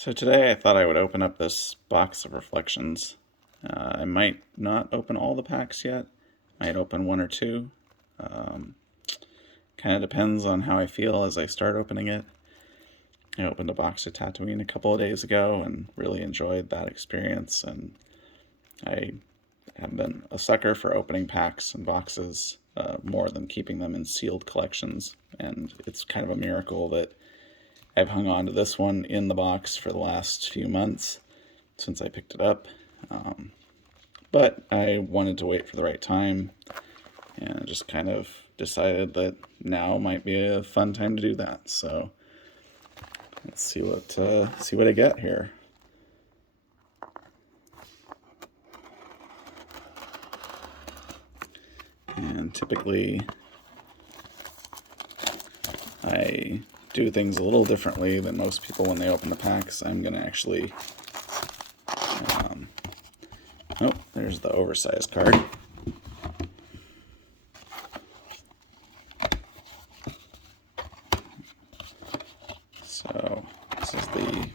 So today I thought I would open up this box of reflections. I might not open all the packs yet. Might open one or two. Um, kind of depends on how I feel as I start opening it. I opened a box of Tatooine a couple of days ago and really enjoyed that experience. And I have been a sucker for opening packs and boxes more than keeping them in sealed collections. And it's kind of a miracle that I've hung on to this one in the box for the last few months since I picked it up. But I wanted to wait for the right time and just kind of decided that now might be a fun time to do that. So let's see what I get here. And typically I do things a little differently than most people when they open the packs. I'm going to actually... oh, there's the oversized card. So this is the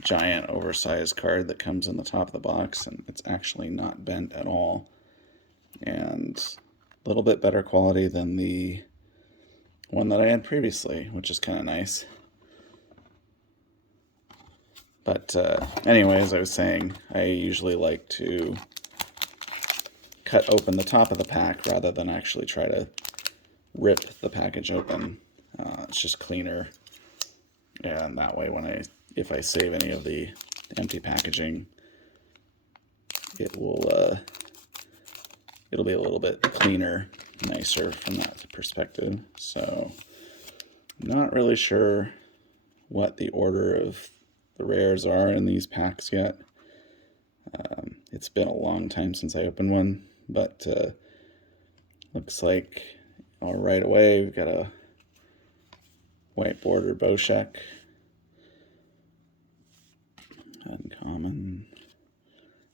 giant oversized card that comes in the top of the box, and it's actually not bent at all. And a little bit better quality than the one that I had previously, which is kind of nice. But anyway, as I was saying, I usually like to cut open the top of the pack rather than actually try to rip the package open. It's just cleaner, and that way if I save any of the empty packaging, it'll be a little bit cleaner, nicer from that perspective. So I'm not really sure what the order of the rares are in these packs yet. It's been a long time since I opened one, but looks like right away we've got a white border Boshek, uncommon.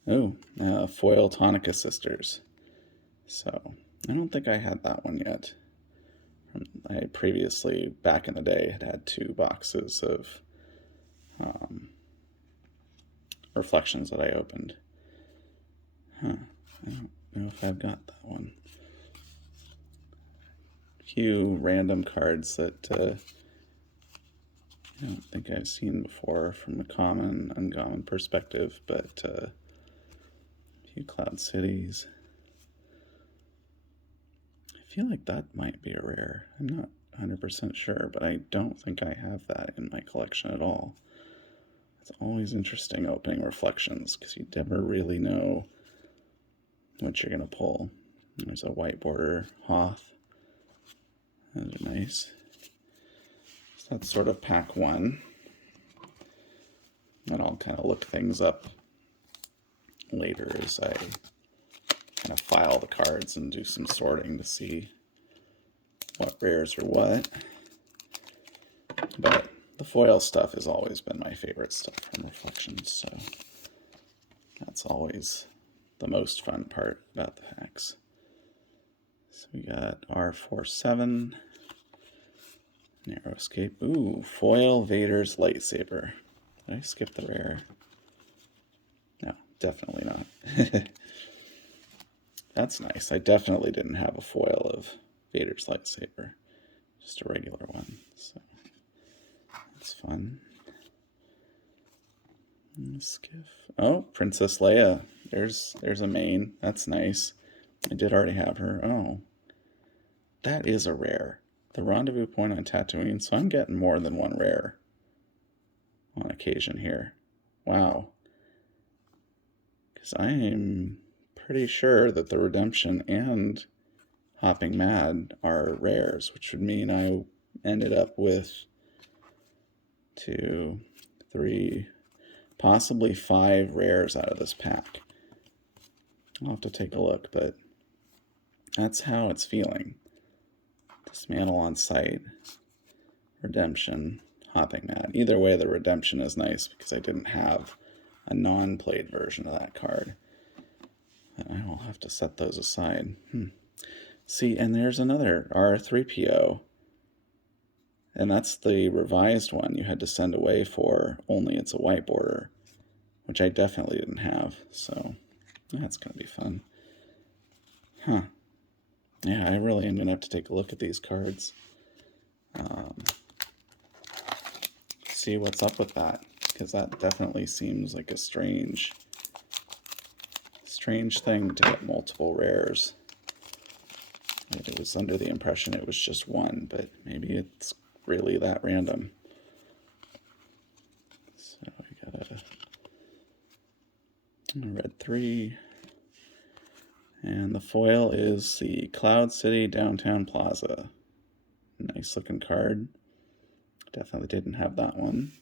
Oh, foil Tonica Sisters. So I don't think I had that one yet. I previously, back in the day, had 2 boxes of reflections that I opened. I don't know if I've got that one. A few random cards that I don't think I've seen before from a common, uncommon perspective, but a few Cloud Cities. I feel like that might be a rare. I'm not 100% sure, but I don't think I have that in my collection at all. It's always interesting opening reflections because you never really know what you're going to pull. There's a white border Hoth. Those are nice. So that's sort of pack 1. And I'll kind of look things up later as I kind of file the cards and do some sorting to see what rares are what. But the foil stuff has always been my favorite stuff from Reflections, so that's always the most fun part about the packs. So we got R47, Narrow Escape. Ooh, foil Vader's lightsaber. Did I skip the rare? No, definitely not. That's nice. I definitely didn't have a foil of Vader's lightsaber, just a regular one. So that's fun. Skiff. Oh, Princess Leia. There's a main. That's nice. I did already have her. Oh, that is a rare. The rendezvous point on Tatooine. So I'm getting more than one rare on occasion here. Wow. Because I am pretty sure that the Redemption and Hopping Mad are rares, which would mean I ended up with 2, 3, possibly 5 rares out of this pack. I'll have to take a look, but that's how it's feeling. Dismantle on Sight, Redemption, Hopping Mad. Either way, the Redemption is nice because I didn't have a non-played version of that card. And I will have to set those aside. See, and there's another R3PO. And that's the revised one you had to send away for, only it's a white border, which I definitely didn't have. So that's going to be fun. Huh. Yeah, I really am going to have to take a look at these cards. See what's up with that, because that definitely seems like a strange thing to get multiple rares. It was under the impression it was just one, but maybe it's really that random. So we got a red 3. And the foil is the Cloud City Downtown Plaza. Nice looking card. Definitely didn't have that one.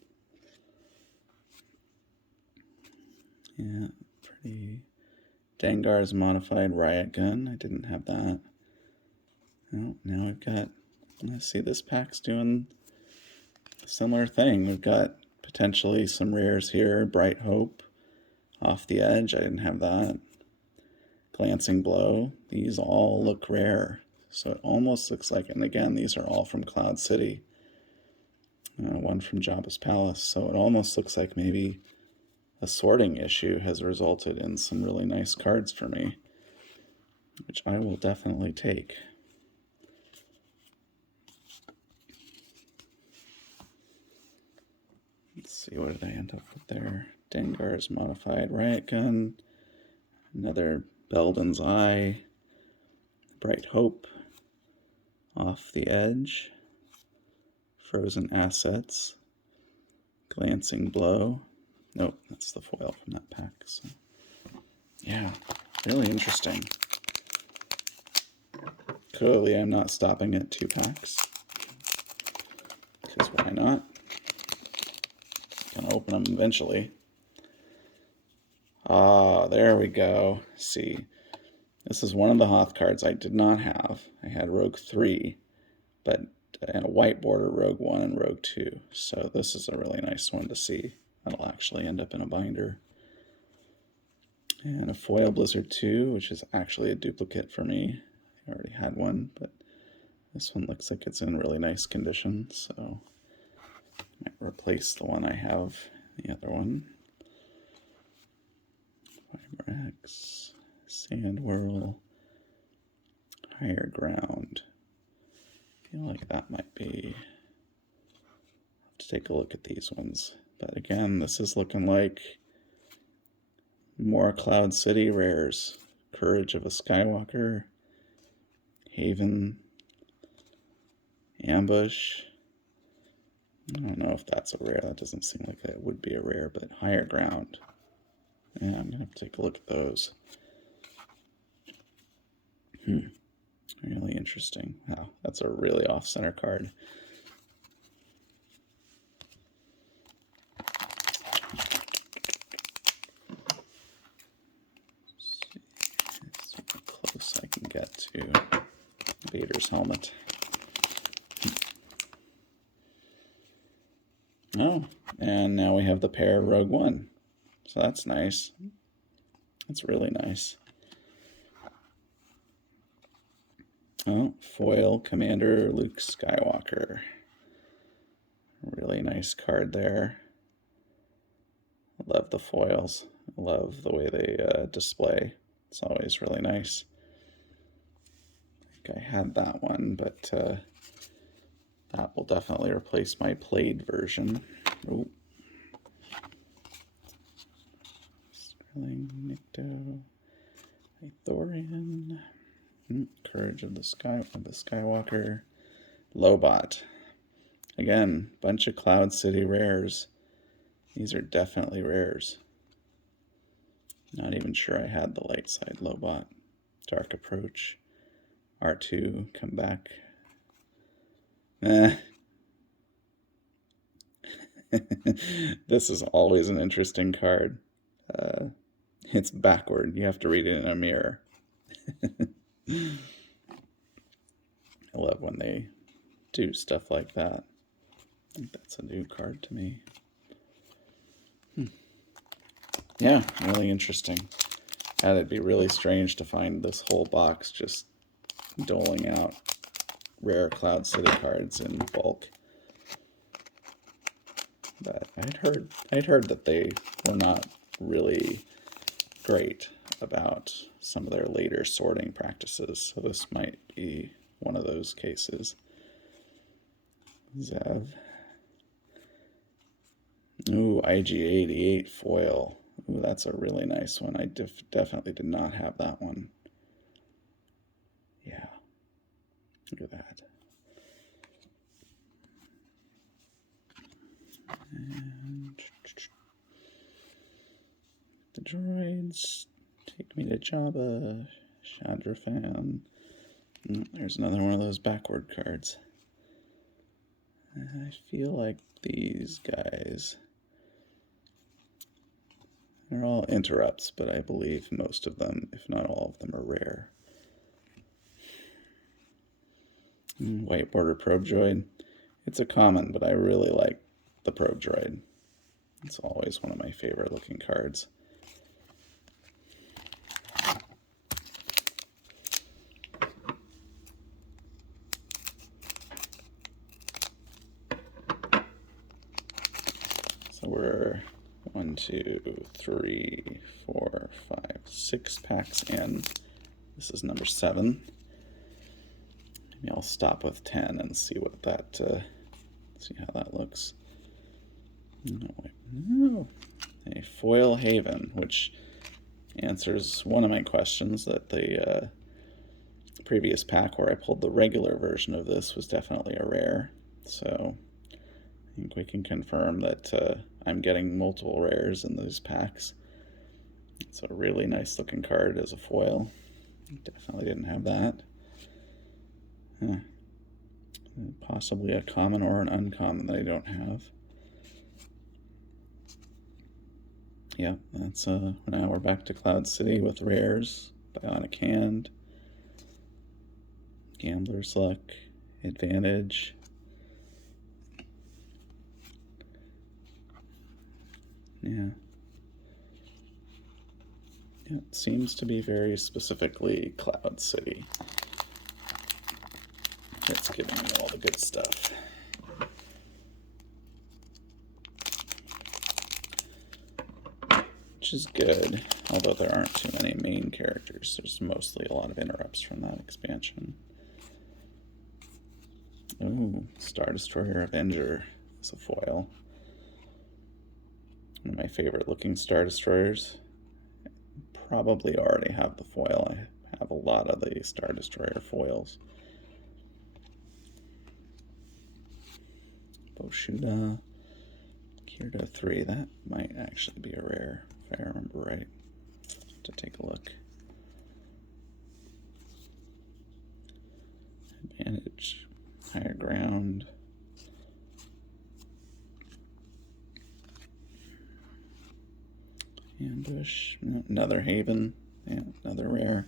Yeah, pretty. Dengar's Modified Riot Gun. I didn't have that. Well, now we've got, let's see, this pack's doing a similar thing. We've got potentially some rares here. Bright Hope, Off the Edge. I didn't have that. Glancing Blow. These all look rare. So it almost looks like, and again, these are all from Cloud City. One from Jabba's Palace. So it almost looks like maybe a sorting issue has resulted in some really nice cards for me, which I will definitely take. Let's see, what did I end up with there? Dengar's Modified Riot Gun, another Belden's Eye, Bright Hope, Off the Edge, Frozen Assets, Glancing Blow. Nope, that's the foil from that pack. So, yeah, really interesting. Clearly, I'm not stopping at 2 packs, because why not? Gonna open them eventually. Ah, there we go. See, this is one of the Hoth cards I did not have. I had Rogue 3, but and a white border Rogue 1 and Rogue 2. So this is a really nice one to see. That'll actually end up in a binder. And a foil Blizzard 2, which is actually a duplicate for me. I already had one, but this one looks like it's in really nice condition, so I might replace the one I have, the other one. FiberX, Sand Whirl, Higher Ground. I feel like that might be. I'll have to take a look at these ones. But again, this is looking like more Cloud City rares. Courage of a Skywalker, Haven, Ambush. I don't know if that's a rare. That doesn't seem like it would be a rare, but Higher Ground. Yeah, I'm going to have to take a look at those. Really interesting. Wow, that's a really off-center card. Let's see how close I can get to Vader's helmet. Oh, and now we have the pair Rogue One. So that's nice. That's really nice. Oh, foil Commander Luke Skywalker. Really nice card there. I love the foils. I love the way they display. It's always really nice. I think I had that one, but that will definitely replace my played version. Oh. Sterling, Nikto, Ithorian. Courage of the Skywalker, Lobot. Again, bunch of Cloud City rares. These are definitely rares. Not even sure I had the light side Lobot. Dark Approach, R2, come back. This is always an interesting card. It's backward. You have to read it in a mirror. I love when they do stuff like that. I think that's a new card to me. Yeah, really interesting. It'd be really strange to find this whole box just doling out rare Cloud City cards in bulk. I'd heard that they were not really great about some of their later sorting practices, so this might be one of those cases. Zev. Ooh, IG-88 foil. Ooh, that's a really nice one. I definitely did not have that one. Yeah. Look at that. And the droids take me to Jabba, Shadrafan. There's another one of those backward cards. I feel like these guys, they're all interrupts, but I believe most of them, if not all of them, are rare. White border probe droid. It's a common, but I really like the probe droid. It's always one of my favorite looking cards. So we're 1, 2, 3, 4, 5, 6 packs in. This is number 7. Maybe I'll stop with 10 and see what that, see how that looks. No, a foil Haven, which answers one of my questions that the previous pack where I pulled the regular version of this was definitely a rare. So I think we can confirm that I'm getting multiple rares in those packs. It's a really nice looking card as a foil. Definitely didn't have that. Possibly a common or an uncommon that I don't have. Yep, that's now we're back to Cloud City with rares. Bionic Hand, Gambler's Luck, Advantage. Yeah. It seems to be very specifically Cloud City. It's giving me all the good stuff. Which is good, although there aren't too many main characters. There's mostly a lot of interrupts from that expansion. Ooh, Star Destroyer Avenger is a foil. One of my favorite looking Star Destroyers. Probably already have the foil. I have a lot of the Star Destroyer foils. Boshuda, Kirda 3, that might actually be a rare, if I remember right. To take a look. Advantage, Higher Ground. Ambush, another Haven, yeah, another rare.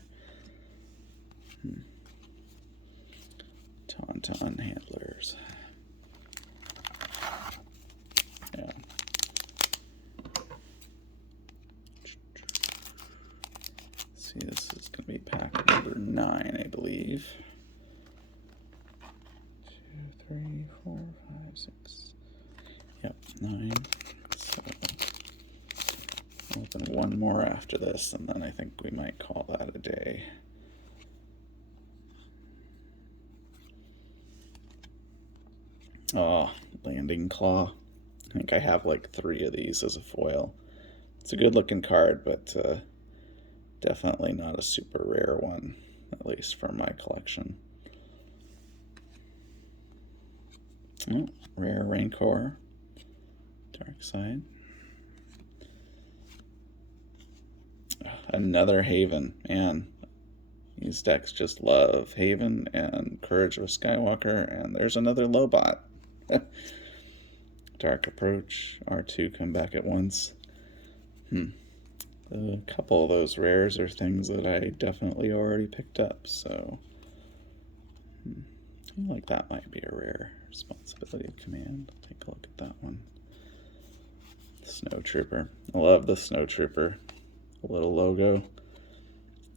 Tauntaun Handlers. Yeah. See, this is going to be pack number 9, I believe. 2, 3, 4, 5, 6. Yep, 9. So I'll open one more after this, and then I think we might call that a day. Oh, Landing Claw. I think I have like 3 of these as a foil. It's a good looking card, but definitely not a super rare one, at least for my collection. Oh, rare Rancor. Dark Side. Another Haven. Man, these decks just love Haven and Courage of a Skywalker, and there's another Lobot. Dark Approach, R2 come back at once. A couple of those rares are things that I definitely already picked up, so I feel like that might be a rare. Responsibility of Command. Take a look at that one. Snow Trooper. I love the Snow Trooper. A little logo.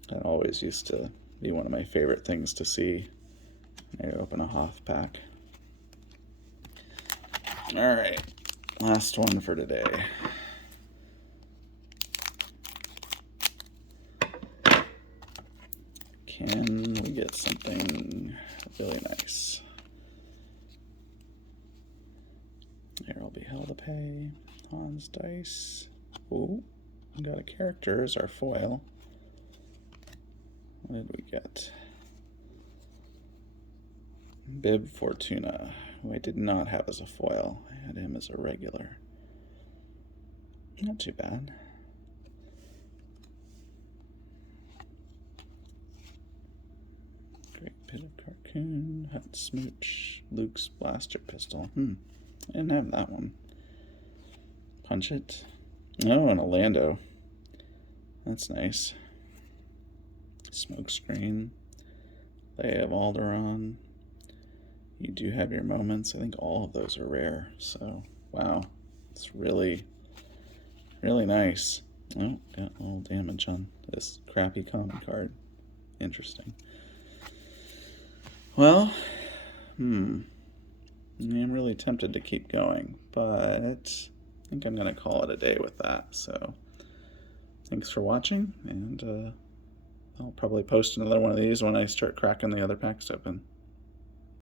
That always used to be one of my favorite things to see when I open a Hoth pack. Alright, last one for today. Can we get something really nice? There will be hell to pay. Hans dice. Ooh, we got a character as our foil. What did we get? Bib Fortuna, who I did not have as a foil. I had him as a regular. Not too bad. Great Pit of Carcoon, Hut Smooch, Luke's Blaster Pistol. I didn't have that one. Punch It. Oh, and a Lando. That's nice. Smokescreen. Leia of Alderaan. You do have your moments. I think all of those are rare. So, wow. It's really, really nice. Oh, got a little damage on this crappy common card. Interesting. Well, I'm really tempted to keep going, but I think I'm going to call it a day with that. So, thanks for watching, and I'll probably post another one of these when I start cracking the other packs open.